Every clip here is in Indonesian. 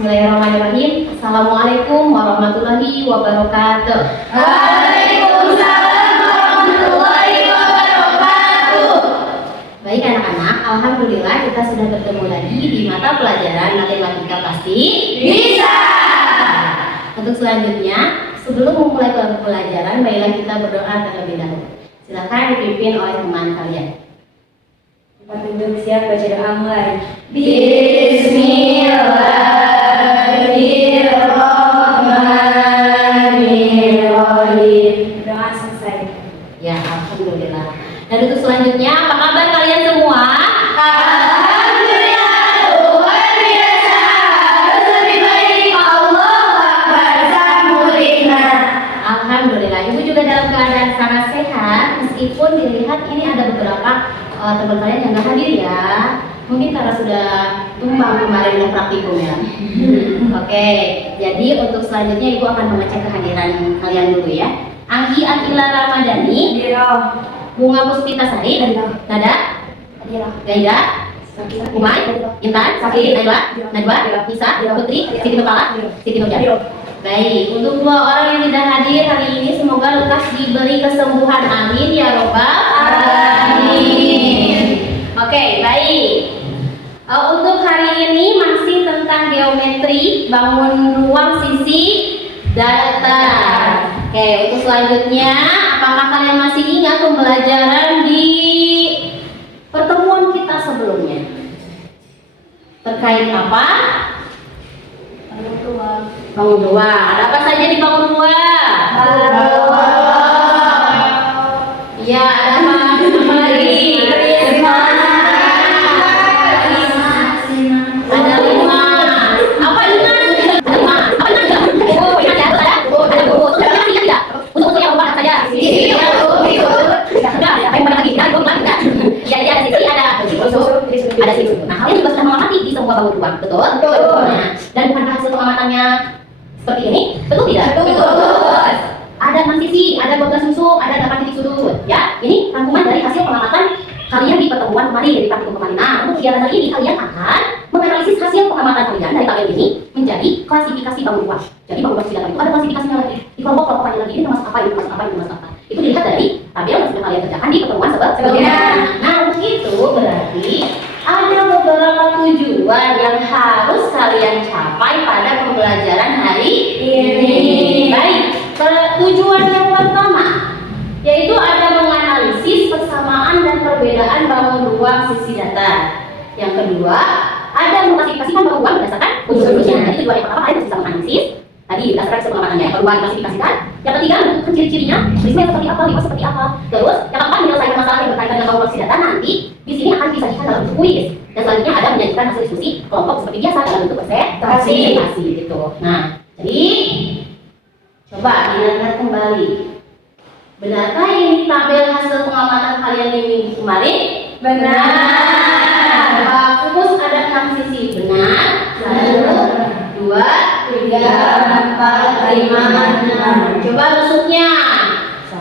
Bismillahirrahmanirrahim. Assalamualaikum warahmatullahi wabarakatuh. Waalaikumsalam warahmatullahi wabarakatuh. Baik anak-anak, alhamdulillah kita sudah bertemu lagi di mata pelajaran matematika pasti Bisa. Untuk selanjutnya, sebelum memulai pelajaran, baiklah kita berdoa terlebih dahulu. Silakan dipimpin oleh teman kalian. Tempat duduk, siap, baca doa mulai. Bismillahirrahmanirrahim. Doa selesai. Ya, alhamdulillah. Dan untuk selanjutnya, apa kabar kalian semua? Alhamdulillah, luar biasa. Harus lebih baik. Allahu Akbar. Sambulina. Alhamdulillah, Ibu juga dalam keadaan sangat sehat. Meskipun dilihat ini ada beberapa teman kalian yang nggak hadir ya. Mungkin karena sudah tumbang kemarin yang praktikum ya. Oke, jadi untuk selanjutnya Ibu akan mengecek kehadiran kalian dulu ya. Anggi Akila Ramadhani, Diro. Bunga Puspita Sari, Nada, Gaida, Umay, Intan, Naila, Najwa, Nisa, Putri, Siti Nurkala, Siti Nurjan. Baik, untuk dua orang yang tidak hadir hari ini semoga lekas diberi kesembuhan, amin ya robbal alamin. Oke, baik. Untuk hari ini masih tentang geometri, bangun ruang sisi datar. Oke, untuk selanjutnya, apakah kalian masih ingat pembelajaran di pertemuan kita sebelumnya? Terkait apa? Bangun dua. Ada apa saja di bangun dua? Ya, ada apa? Apa lagi? Ada lima. Apa lima? Ada lima. Apa lima? Oh, ingat ya, ada. Ada buku. Tidak. Untuk yang membahas saja. Sudah, apa yang lagi? Ada dua lagi. Ya, ada sisi, ada ada sisi. Nah, kalian juga sudah mengamati di semua bangun ruang, betul? Nah, dan bukan hasil pengamatannya seperti ini, betul tidak? Betul. Ada 6 sisi, ada 12 susuk, ada 8 titik sudut. Ya, ini rangkuman dari hasil pengamatan kalian di pertemuan kemarin, di praktikum kemarin. Nah, untuk kegiatan hari ini kalian akan menganalisis hasil pengamatan kalian dari tabel ini menjadi klasifikasi bangun ruang. Jadi bangun ruang itu ada klasifikasinya lagi. Di kelompok-kelompokannya lagi, ini termasuk apa, ini termasuk apa, ini termasuk apa. Itu dilihat dari tabel yang sudah kalian kerjakan di pertemuan sebelumnya. Nah, untuk itu berarti ada beberapa tujuan yang harus kalian capai pada pembelajaran hari ini. Baik, tujuan yang pertama yaitu ada menganalisis persamaan dan perbedaan bangun ruang sisi datar. Yang kedua, ada mengklasifikasikan bangun ruang berdasarkan unsur-unsurnya. Jadi tujuan yang pertama kalian bisa menganalisis tadi berdasarkan hasil pengamatannya, yang kedua diklasifikasikan. Yang ketiga, menentukan ciri-cirinya, prisma seperti apa, lipas seperti apa. Terus, yang keempat menyelesaikan masalah yang berkaitan dengan bangun ruang sisi datar. Nanti di sini akan disajikan dalam bentuk kuis. Dan selanjutnya ada menyajikan hasil diskusi kelompok seperti biasa dalam bentuk presentasi gitu. Nah, jadi coba dilihat kembali. Benarkah ini tabel hasil pengamatan kalian di minggu kemarin? Benar. Fokus ada 6 sisi. Benar? 1, 2, 3, 4, 5, 6. Coba rusuknya.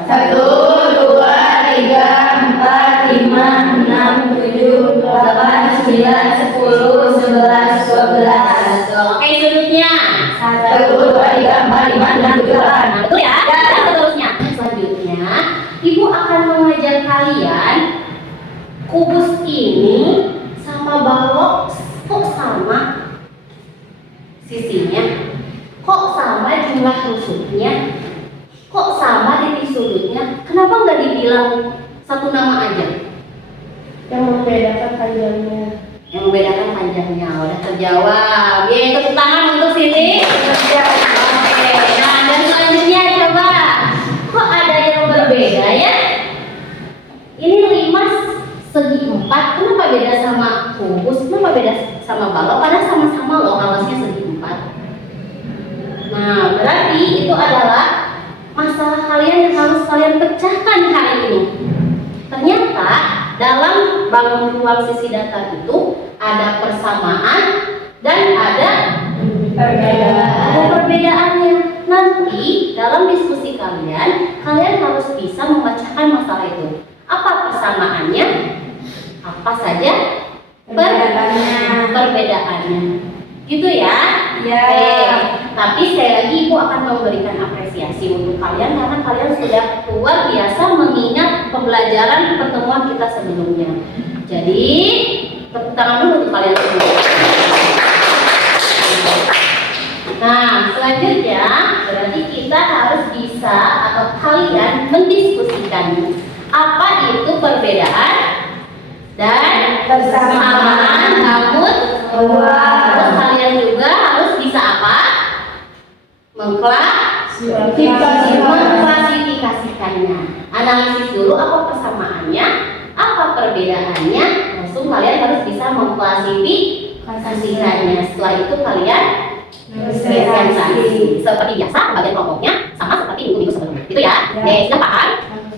1, 2, 3, 4, 5, 6, 7, 8, 9, 10, 11, 12. Oke, sudutnya. 1, 2, 3, 4, 5, 6, 7, 8. Nah, betul ya? Dan seterusnya. Selanjutnya, Ibu akan mengajar kalian kubus ini sama balok kok sama sisinya, kok sama jumlah rusuknya, kok sama titik sudutnya. Kenapa nggak dibilang satu nama aja? Yang membedakan panjangnya. Yang membedakan panjangnya. Udah terjawab. Ya, tepuk tangan untuk sini. Oke. Nah, dan selanjutnya coba. Kok ada yang berbeda ya? Ini limas segi 4. Kenapa beda sama kubus? Kenapa beda sama balok? Padahal sama-sama loh alasnya segi 4. Nah, berarti itu adalah masalah kalian yang harus kalian pecahkan hari ini. Ternyata dalam bangun ruang sisi datar itu ada persamaan dan ada perbedaannya. Nanti dalam diskusi kalian harus bisa memecahkan masalah itu. Apa persamaannya? Apa saja perbedaannya? Gitu ya? Ya. Oke. Tapi sekali lagi Ibu akan memberikan apresiasi untuk kalian karena kalian sudah luar biasa mengingat pembelajaran pertemuan kita sebelumnya. Jadi, tepuk tangan dulu untuk kalian semua. Nah, selanjutnya berarti kita harus bisa atau kalian mendiskusikan apa itu perbedaan dan persamaan namun terus kalian juga harus bisa apa? Mengklasifikasikannya. Analisis dulu apa persamaannya, apa perbedaannya, langsung kalian harus bisa mengklasifikasikannya. Setelah itu kalian presentasi. Seperti biasa, bagian kelompoknya sama seperti minggu-minggu sebelumnya. Gitu ya? Oke, sudah paham?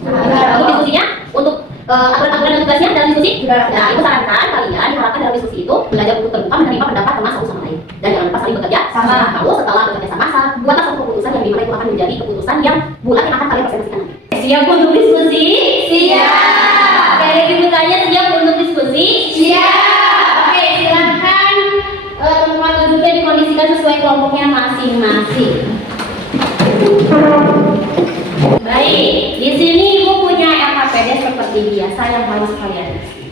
Untuk diskusinya, untuk aturan-aturan dan tugasnya dalam diskusi. Nah, Ibu sarankan kalian diharapkan dalam diskusi itu belajar untuk terbuka menerima pendapat teman satu sama lain. Dan jangan lupa saling bekerja sama. Lalu setelah bekerja sama, buatlah satu keputusan yang dimana itu akan menjadi keputusan yang bulat yang akan kalian presentasikan nanti. Siap untuk diskusi? Siap. Oke, Ibu tanya siap untuk diskusi? Siap. Oke, silakan tempat duduknya dikondisikan sesuai kelompoknya masing-masing. Baik, di sini Ibu punya LKPD seperti biasa yang harus kalian isi.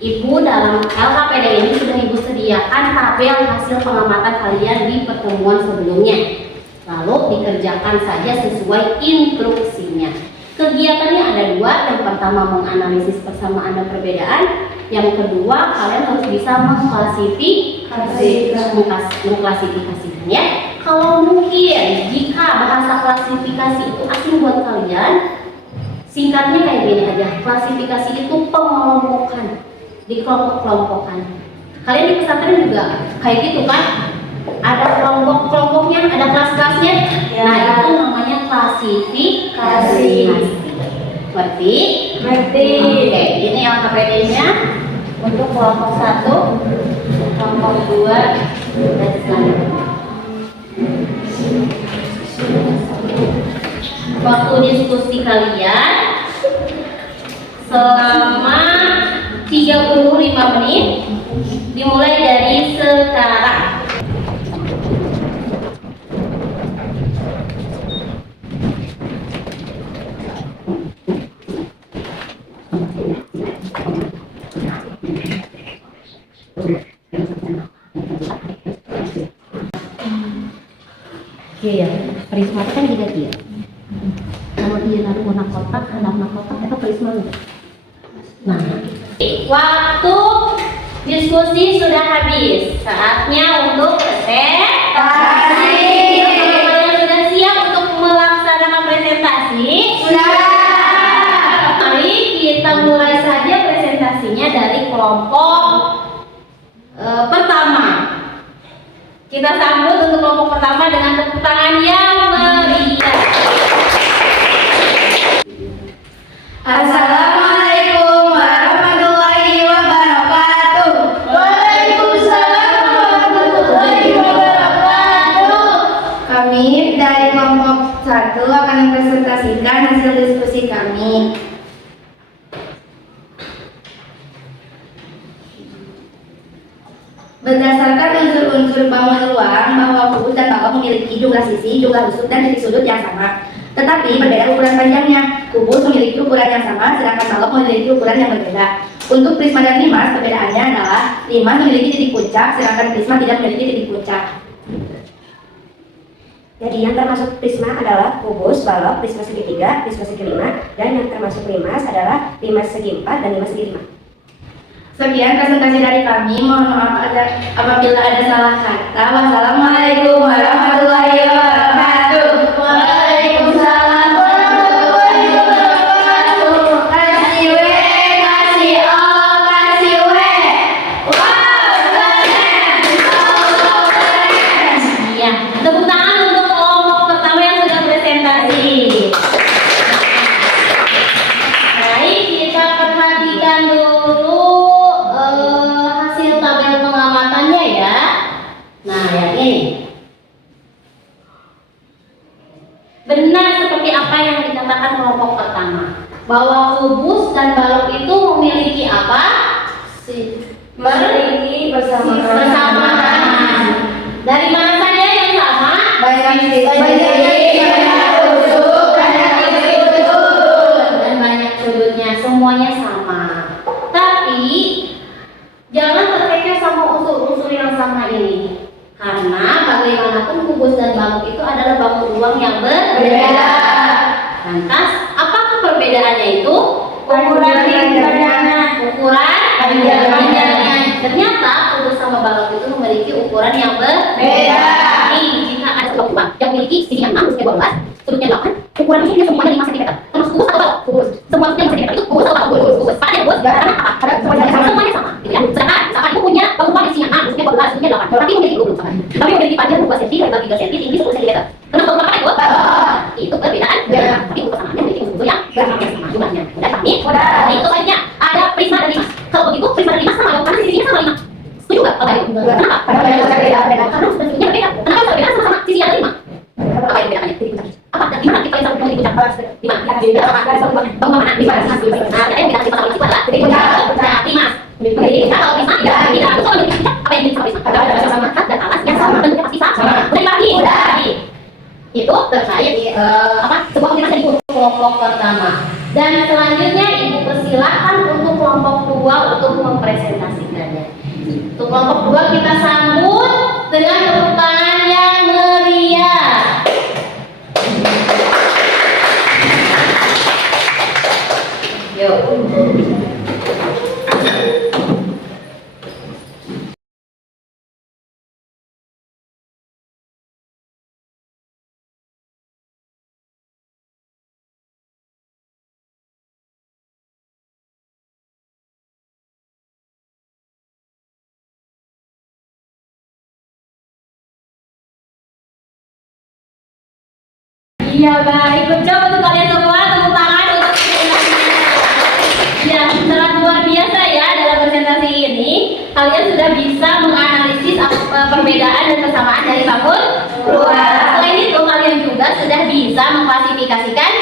Ibu dalam LKPD ini sudah Ibu sediakan tabel hasil pengamatan kalian di pertemuan sebelumnya. Lalu dikerjakan saja sesuai instruksinya. Kegiatannya ada dua, yang pertama menganalisis persamaan dan perbedaan, yang kedua kalian harus bisa mengklasifikasikan ya. Kalau mungkin jika bahasa klasifikasi itu asing buat kalian, singkatnya kayak gini aja. Klasifikasi itu pengelompokan, dikelompok-kelompokkan. Kalian di pesantren juga kayak gitu kan? Ada kelompok-kelompoknya, ada kelas-kelasnya. Ya. Nah, itu namanya klasifikasi. Ngerti? Ngerti. Oke, ini LKPD-nya untuk kelompok 1, kelompok 2, dan selanjutnya. Waktu diskusi kalian selama 35 menit dimulai dari sekarang. Iya, prisma kan tidak dia. Kalau dia naruh warna kotak, warna kotak itu prisma. Nah, waktu diskusi sudah habis. Saatnya untuk presentasi. Kalian sudah siap untuk melaksanakan presentasi? Sudah. Mari kita mulai saja presentasinya dari kelompok pertama. Kita sambut untuk kelompok pertama dengan tepuk tangan yang meriah. Assalamualaikum warahmatullahi wabarakatuh. Waalaikumsalam warahmatullahi wabarakatuh. Kami dari kelompok 1 akan mempresentasikan hasil diskusi kami. Berdasarkan unsur-unsur bangun ruang bahwa kubus dan balok memiliki jumlah sisi, jumlah rusuk, dan titik sudut yang sama. Tetapi berbeda ukuran panjangnya. Kubus memiliki ukuran yang sama, sedangkan balok memiliki ukuran yang berbeda. Untuk prisma dan limas, perbedaannya adalah limas memiliki titik puncak, sedangkan prisma tidak memiliki titik puncak. Jadi yang termasuk prisma adalah kubus, balok, prisma segitiga, prisma segi 5, dan yang termasuk limas adalah limas segi 4 dan limas segi 5. Sekian presentasi dari kami. Mohon maaf apabila ada salah kata. Wassalamualaikum warahmatullahi wabarakatuh. Waalaikumsalam warahmatullahi wabarakatuh. Kasih W, kasih O, kasih W. Wow, keren. Iya, tepuk tangan untuk kelompok pertama yang sudah presentasi. Baik, kita perhatikan dulu hasil tabel pengamatannya ya. Nah, yang ini. Benar seperti apa yang dikatakan kelompok pertama, bahwa kubus dan balok itu memiliki apa? Memiliki persamaan. adalah bangun ruang yang berbeda. Lantas, apakah perbedaannya itu? Ukuran panjangnya. Ukuran panjangnya. Ternyata kubus sama balok itu memiliki ukuran yang berbeda. Nih, jika ada sebuah kubus yang memiliki sisi 6, sudutnya 12, sudutnya 8, ukuran kubusnya semuanya 5 cm. Termasuk kubus atau balok? Kubus. Semuanya 5 cm itu kubus atau balok? Kubus. Pakainya kubus. Karena apa? Karena semuanya sama. Gitu ya. Sedangkan misalkan itu punya bangunan isinya 6, sudutnya 12, sudutnya 8. Tapi memiliki 20 misalkan. Tapi memiliki panjang 2 cm, lebar 3 cm, tinggi 10 cm. Kenapa berapa itu? Itu perbedaan. Tapi untuk kesamaannya memiliki unsur yang sama jumlahnya. Udah pahami? Udah. Nih, itu selanjutnya ada prisma dan limas. Kalau begitu prisma dan limas sama dong, karena sisinya sama 5. Setuju nggak? Kalau itu? Kenapa? Karena sisinya berbeda. Kenapa berbeda sama sisi yang 5? Apa yang bedakannya? Apa? Dan gimana kita bisa menguji puncak? Di mana? Di mana? Di mana? Nah, yang beda sama limas itu adalah limas. Nah, kalau prisma tidak. Terus kalau puncak, apa yang bisa prisma? Ada sama kat dan alas yang sama. Bentuknya pasti sama. Udah dibagi. Itu terkait sebuah kombinasi di kelompok pertama. Dan selanjutnya ibu persilakan untuk kelompok 2 untuk mempresentasikannya. Untuk kelompok 2 kita sambut dengan tepuk tangan yang meriah. Yuk. Iya baik, good job untuk kalian semua, tepuk tangan untuk presentasinya. Ya, sangat luar biasa ya dalam presentasi ini. Kalian sudah bisa menganalisis perbedaan dan kesamaan dari bangun ruang. Selain itu, kalian juga sudah bisa mengklasifikasikan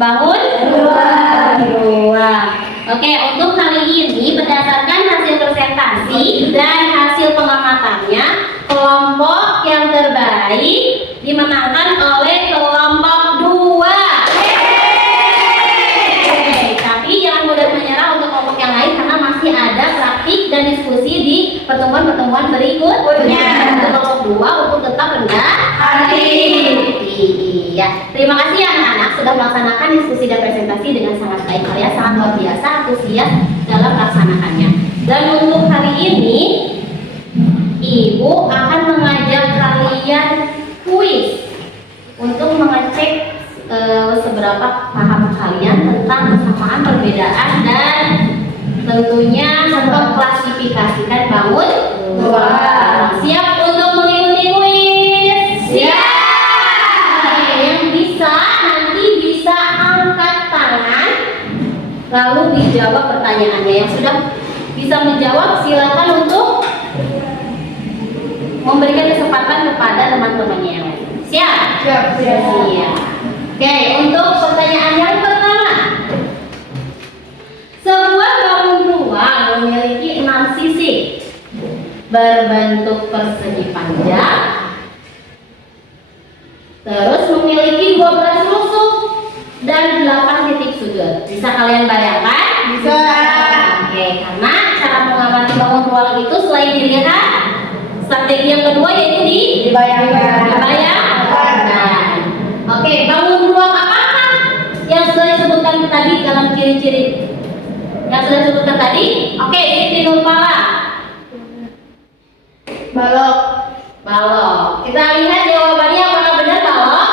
bangun ruang. Oke, untuk kali ini berdasarkan hasil presentasi dan hasil pengamatannya, kelompok yang terbaik dimenangkan oleh kelompok 2. Tapi jangan mudah menyerah untuk kelompok yang lain karena masih ada praktik dan diskusi di pertemuan-pertemuan berikutnya. Untuk kelompok 2 untuk tetap rendah hati. Iya. Terima kasih ya anak-anak sudah melaksanakan diskusi dan presentasi dengan sangat baik. Kalian sangat luar biasa antusias dalam melaksanakannya. Dan untuk hari ini Ibu akan mengajak kalian kuis untuk mengecek seberapa paham kalian tentang kesamaan, perbedaan, dan tentunya mengklasifikasikan bangun ruang. Siap untuk mengikuti kuis? Siap. Oke, yang bisa nanti bisa angkat tangan lalu dijawab pertanyaannya. Yang sudah bisa menjawab silakan untuk memberikan kesempatan kepada teman-temannya yang lain. Siap? Siap. Oke, untuk pertanyaan yang pertama. Sebuah bangun ruang memiliki 6 sisi berbentuk persegi panjang, terus memiliki 12 rusuk dan 8 titik sudut. Bisa kalian bayangkan? Bisa. Oke, karena cara mengamati bangun ruang itu selain dilihat, strategi yang kedua yaitu dibayangkan. Oke, bangun ruang apakah yang sudah disebutkan tadi dalam ciri-ciri yang sudah disebutkan tadi? Oke, Siti Nurpala. Balok. Kita lihat jawabannya apakah benar balok?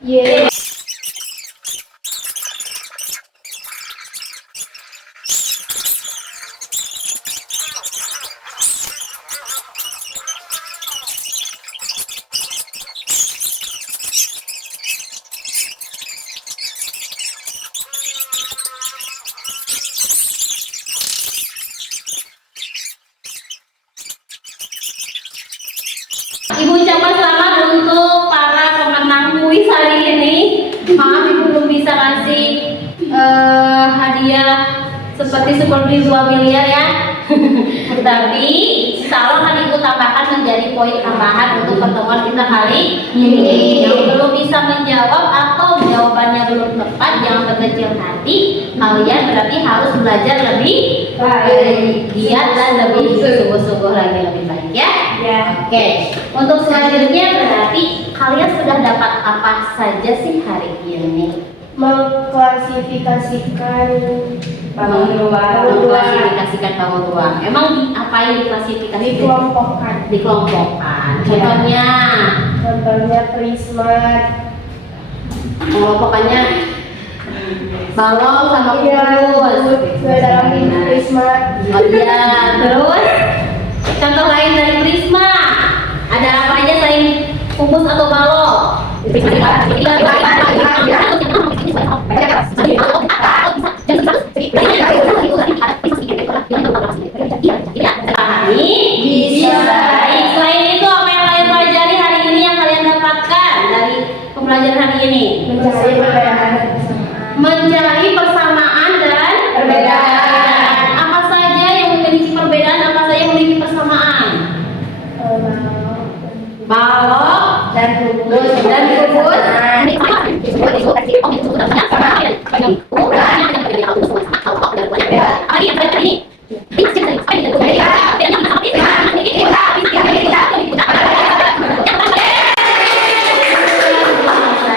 Yes. Ibu ucapkan selamat untuk para pemenang kuis hari ini. Maaf Ibu belum bisa kasih hadiah seperti 2 miliar ya. Tapi insya Allah kan Ibu tambahkan menjadi poin tambahan untuk pertemuan kita kali ini. Yang belum bisa menjawab atau jawabannya belum tepat, jangan berkecil hati. Kalian berarti harus belajar lebih baik, giat dan lebih sungguh-sungguh lagi lebih baik ya. Oke, untuk selanjutnya berarti kalian sudah dapat apa saja sih hari ini? Mengklasifikasikan bangun ruang. Mengklasifikasikan bangun ruang. Emang apa yang diklasifikasikan? Dikelompokkan. Dikelompokkan. Contohnya, Contohnya prisma. pengelompokannya balon sama Iya, kubus. dalam prisma. Oh iya, terus contoh lain dari prisma. Ada apa aja selain kubus atau balon? Pahami? Bisa. Baik, selain itu apa yang kalian pelajari hari ini yang kalian dapatkan dari pembelajaran hari ini? Mencari perbedaan. Mencari persamaan dan Perbedaan. Apa saja yang memiliki perbedaan, apa saja yang memiliki persamaan? Balok Dan kubus.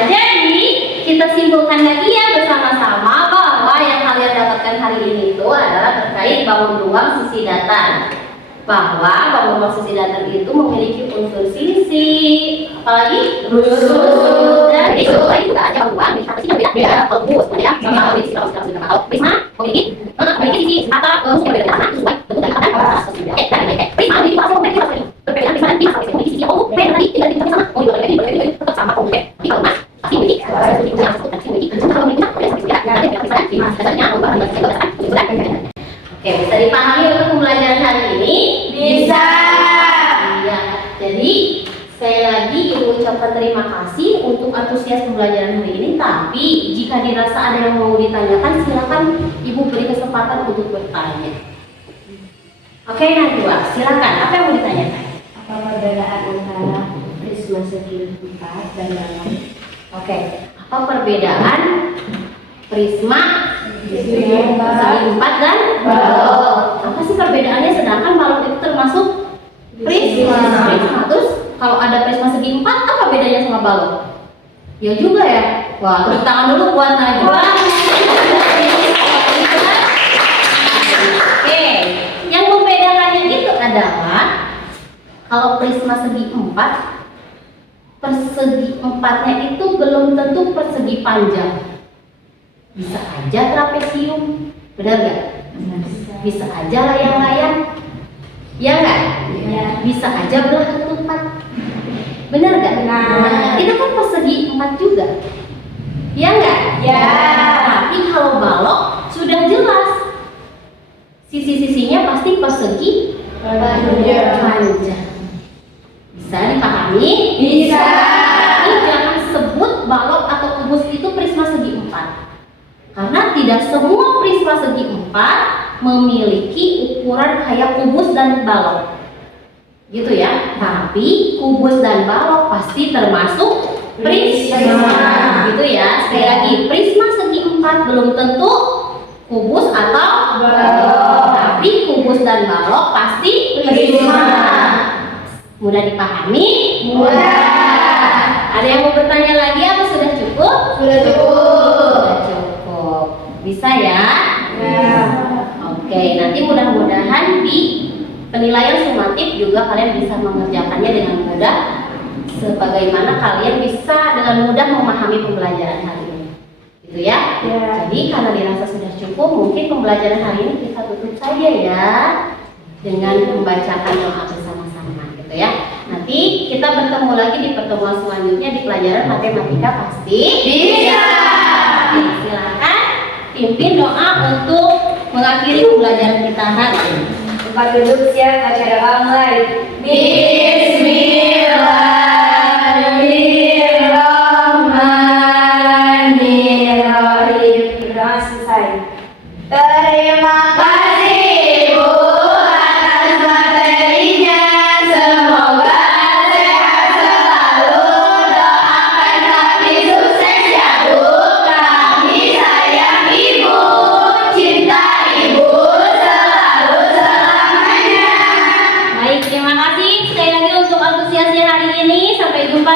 Jadi kita simpulkan lagi ya bersama-sama bahwa yang kalian dapatkan hari ini itu adalah terkait bangun ruang sisi datar. Bahwa bangun ruang sisi datar itu memiliki unsur sisi, apalagi rusuk dan itu juga ada ruang di sisi beda fokus ya sama di sisi prisma memiliki sisi atap beda warna sesuai bentuk daripada prisma ini langsung perbedaan prisma dan prisma memiliki sisi yang beda tadi tidak sama tetap sama di kalau mas pasti memiliki Oke, bisa dipahami untuk pembelajaran hari ini? Bisa. Iya. Jadi sekali lagi Ibu ucapkan terima kasih untuk antusias pembelajaran hari ini. Tapi jika dirasa ada yang mau ditanyakan, silakan Ibu beri kesempatan untuk bertanya. Oke, Najwa, silakan. Apa yang mau ditanyakan? Apa perbedaan antara prisma segi 4 dan balok? Oke, apa perbedaan prisma segi 4 dan balok? Apa sih perbedaannya? Sedangkan balok itu termasuk prisma. Terus kalau ada prisma segi 4, apa bedanya sama balok? Ya juga ya. Wah, tepuk tangan dulu buat Najwa. Oke, yang membedakannya itu adalah kalau prisma segi 4, persegi 4-nya itu belum tentu persegi panjang. Bisa aja trapesium, benar nggak? Bisa aja layang-layang, ya nggak? Ya. Bisa aja belah ketupat, benar nggak? Benar. Itu kan persegi 4 juga, ya nggak? Ya. Tapi kalau balok sudah jelas, sisi-sisinya pasti persegi panjang. Bisa dipahami? Bisa. Tapi jangan sebut balok atau kubus itu prisma segi 4. Karena tidak semua prisma segi 4 memiliki ukuran kayak kubus dan balok. Gitu ya. Tapi kubus dan balok pasti termasuk prisma. Gitu ya. Sekali lagi, prisma segi 4 belum tentu kubus atau balok. Tapi kubus dan balok pasti prisma. Mudah dipahami? Mudah. Ada yang mau bertanya lagi atau sudah cukup? Sudah cukup. Sudah cukup. Bisa ya? Ya. Oke, nanti mudah-mudahan di penilaian sumatif juga kalian bisa mengerjakannya dengan mudah, sebagaimana kalian bisa dengan mudah memahami pembelajaran hari ini. Gitu ya? Ya. Jadi karena dirasa sudah cukup, mungkin pembelajaran hari ini kita tutup saja ya dengan membacakan doa bersama-sama, gitu ya. Nanti kita bertemu lagi di pertemuan selanjutnya di pelajaran matematika pasti Bisa. Oke, silakan pimpin doa untuk mengakhiri pembelajaran kita hari ini. Tempat duduk siap, acara ramai. Bismillahirrahmanirrahim. Doa selesai. Terima kasih Bu atas materinya. Semoga sehat selalu. Doakan kami sukses ya Bu. Kami sayang Ibu, cinta Ibu selalu selamanya. Baik, terima kasih.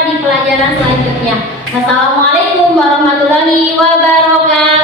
di pelajaran selanjutnya. Assalamualaikum warahmatullahi wabarakatuh.